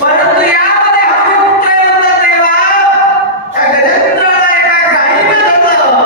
परंतु यामध्ये हा मुक्त देवा त्या गजेंद्राला एका गायीने धरलं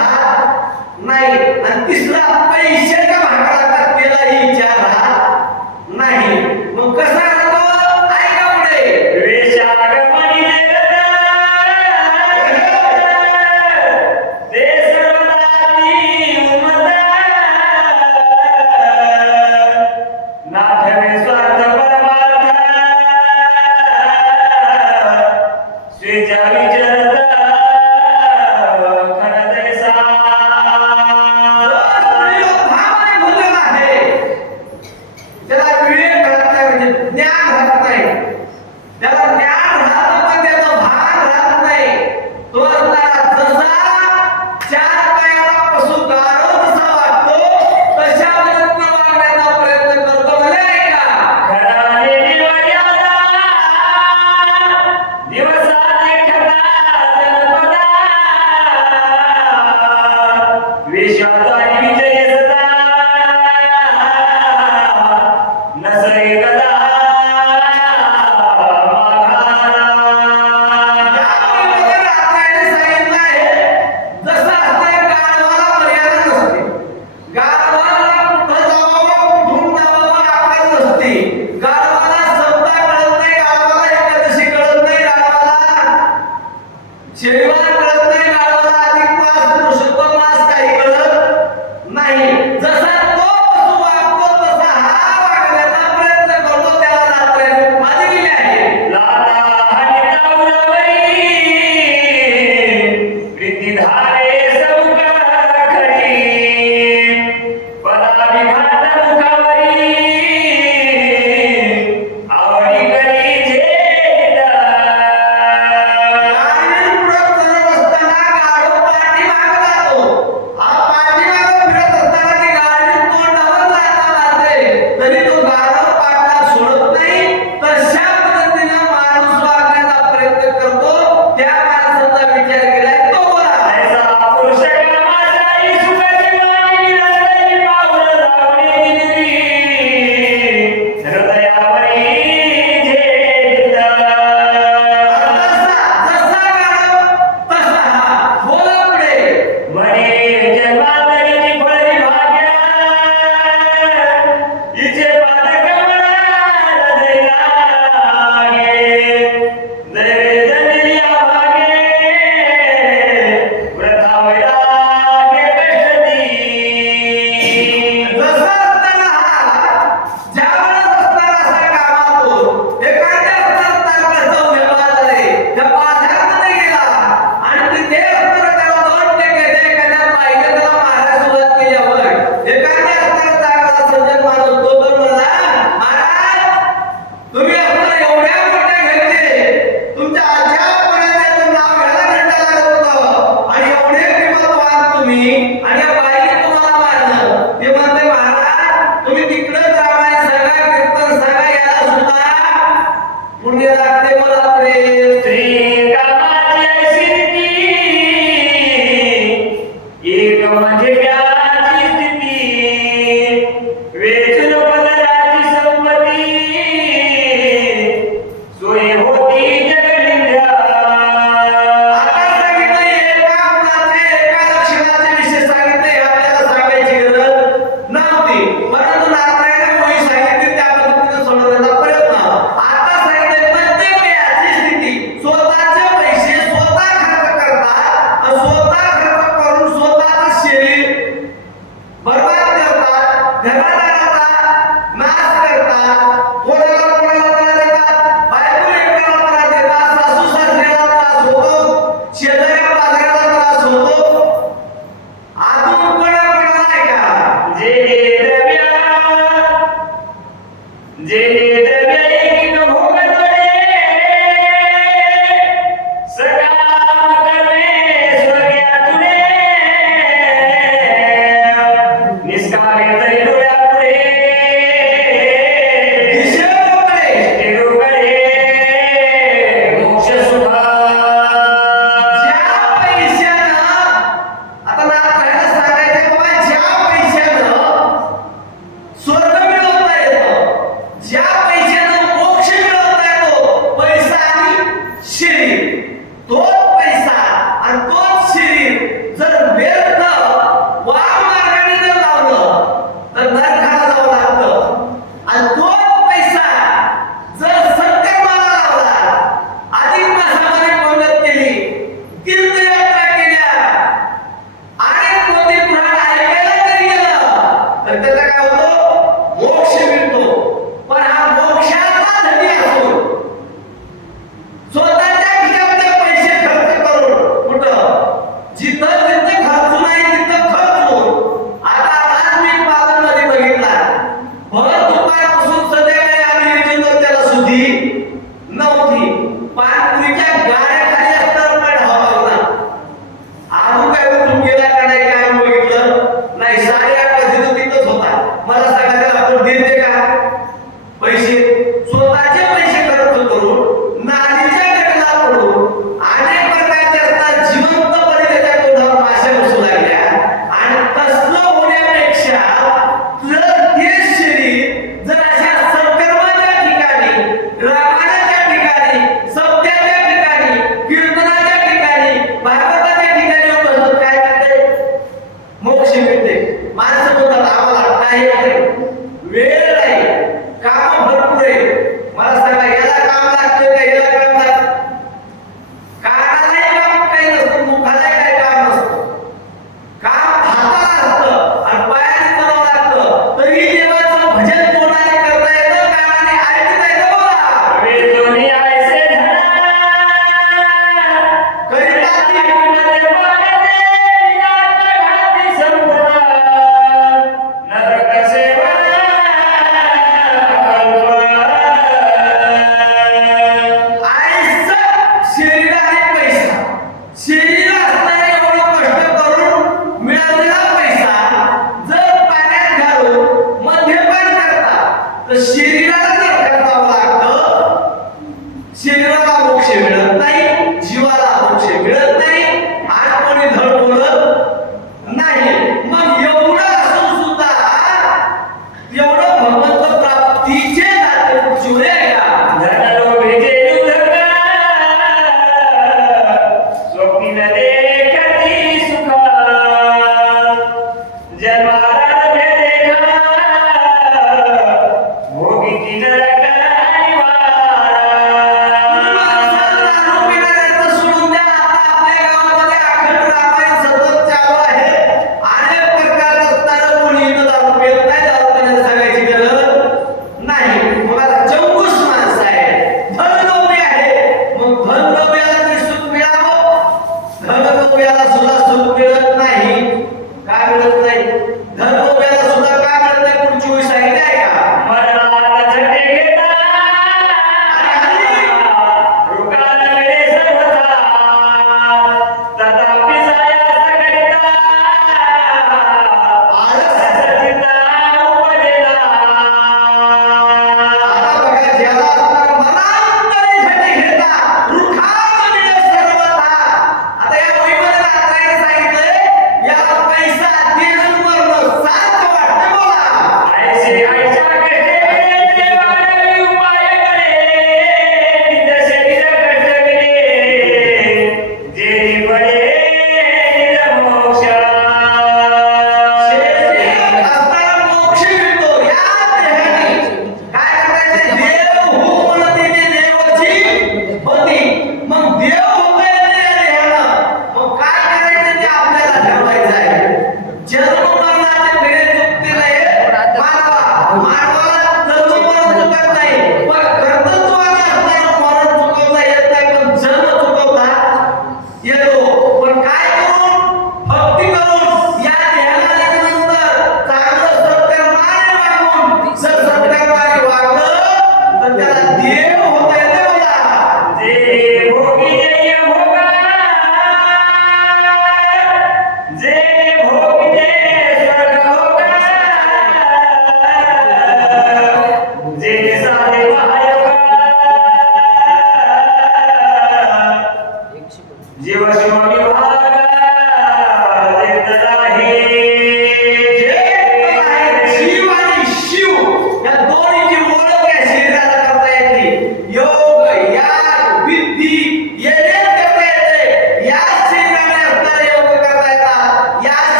राहत नाही. आणि तिसरा पैशाच्या भाकराचा त्यालाही विचार राहत नाही. मग कसा राहतो ऐका पुढे वेशागमनी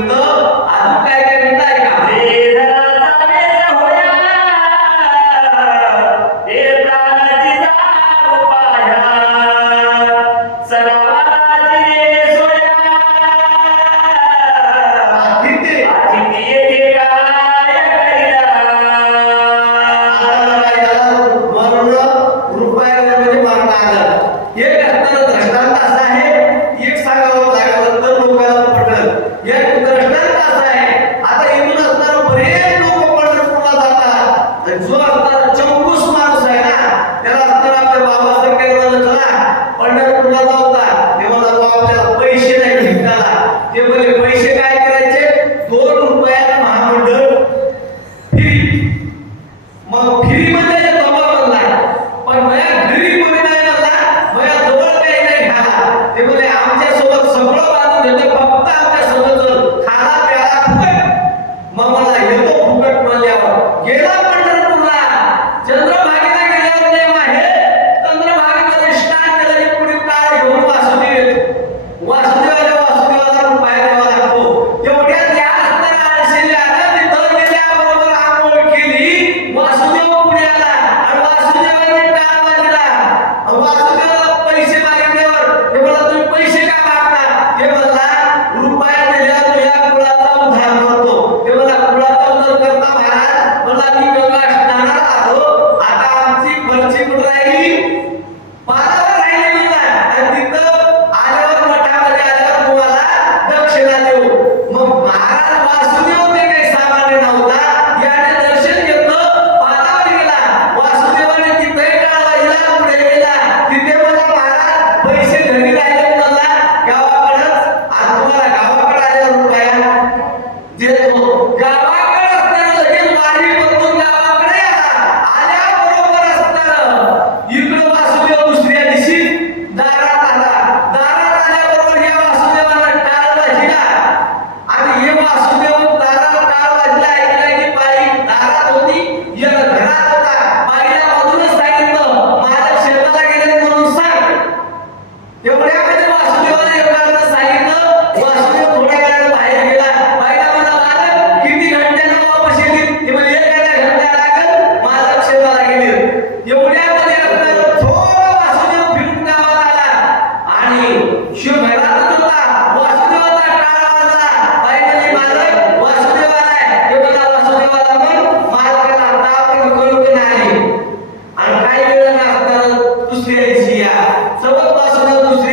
मिळतं. अजून काय काय मिळतं आहे का? जे धनाचा वेध होया, ते प्राणाची जाव पाह्या. सणावाराची रे सोया, किती? अतिथी येते काय करीला. आता काय झालं? म्हणून रुपयामध्ये मागणं आलं. एक असणारं दृष्टांत असं आहे, एक सांगावं लागलं तर लोकांना पटलं. एक दृष्टांत असं आहे, आता इथून असणारं बरेच लोक पंढरपूरला जातात. तर जो असणारा चौकस माणूस आहे ना, त्याला असणारा आपल्या बाबासाहेब काय म्हणलं, चला पंढरपूरला जाऊ का? ते म्हणलं, "बाबा, आपल्याला पैसे नाही भेटायला." ते बोलले, पैसे काय करायचे? 2 रुपयात महामंडळ फ्री. मग फ्री मध्ये बाबा म्हणला, पण माझ्या घरी कोणी नाही म्हणला, माझ्या जवळ काही नाही खाला. ते बोले, आमच्या सोबत सगळं बांधून घेतो, फक्त आमच्या सोबत खाला प्याला फुकट. मग मला येतो फुकट म्हणल्यावर गेला पंढरपूरला. चंद्रभागेला गेल्यावर नेम आहे, चंद्रभागेमध्ये स्नान केलं की पुढे टाळ घेऊन वासुदेव येतो. वासुदेवाला रुपया द्यावा लागतो. तेवढ्यात या असणाऱ्या आळशीने आलं, तिथं गेल्याबरोबर आंघोळ केली. वासुदेव पुढे आला आणि वासुदेवाने टाळ वाजला. वासुदेवाला पैसे मागितल्यावर ते म्हणला, तुम्ही पैसे का मागता? ते म्हणला, रुपया दिल्यावर तुझ्या कुळाचा उद्धार करतो. ते म्हणला, कुळाचा उद्धार करता महाराज? म्हणला, मी गंगा स्नानाला आलो, आता आमची खर्ची कुठं राहिली? पादावर राहिली म्हणला. आणि तिथं आल्यावर मठामध्ये आल्यावर तुम्हाला दक्षिणा देऊ. मग महाराज वासुदेव ते काही सामान्य नव्हता, याने दर्शन घेतलं, पादावर गेला. वासुदेवाने तिथे टाळ वाजला, पुढे गेला. तिथे मला महाराज पैसे घरी राहिले मला गावाकडंच, आज तुम्हाला गावाकडे आल्यावर रुपया देतो. गावाकडे असताना लगेच वारी बदलून गावाकडे आला. आल्याबरोबर असताना इकडं वासुदेव दुसऱ्या दिवशी दारात आला. दारात आल्याबरोबर या वासुदेवाला टाळ वाजला. आणि हे वासुदेव दारात टाळ वाजला ऐकलं की बाई दारात होती, एक घरात होता. बाईला मधूनच सांगितलं, माझ्या शेताला गेले म्हणून सांग. तेवढ्यामध्ये वासुदेवाला एवढं सांगितलं. वासुदेव थोड्या वेळाने बाहेर गेला. बाईला म्हणला, मालक किती घंट्यानं वापस येतील? ते म्हणजे 1 घंटा लागेल, माझ्या शेताला गेले. एवढ्यामध्ये असणारं थोडं वासुदेव फिरून गावात आला आणि शिव घरातच होता. वासुदेवाचा टाळ वाजला. बाई म्हणली, मालक वासुदेव आलाय. ते म्हणला, वासुदेवाला म्हण, मालकाला आता आपण कळून आली. आणि काही वेळ असताना दुसऱ्या दिवशी या सोबत वासुदेव दुसऱ्या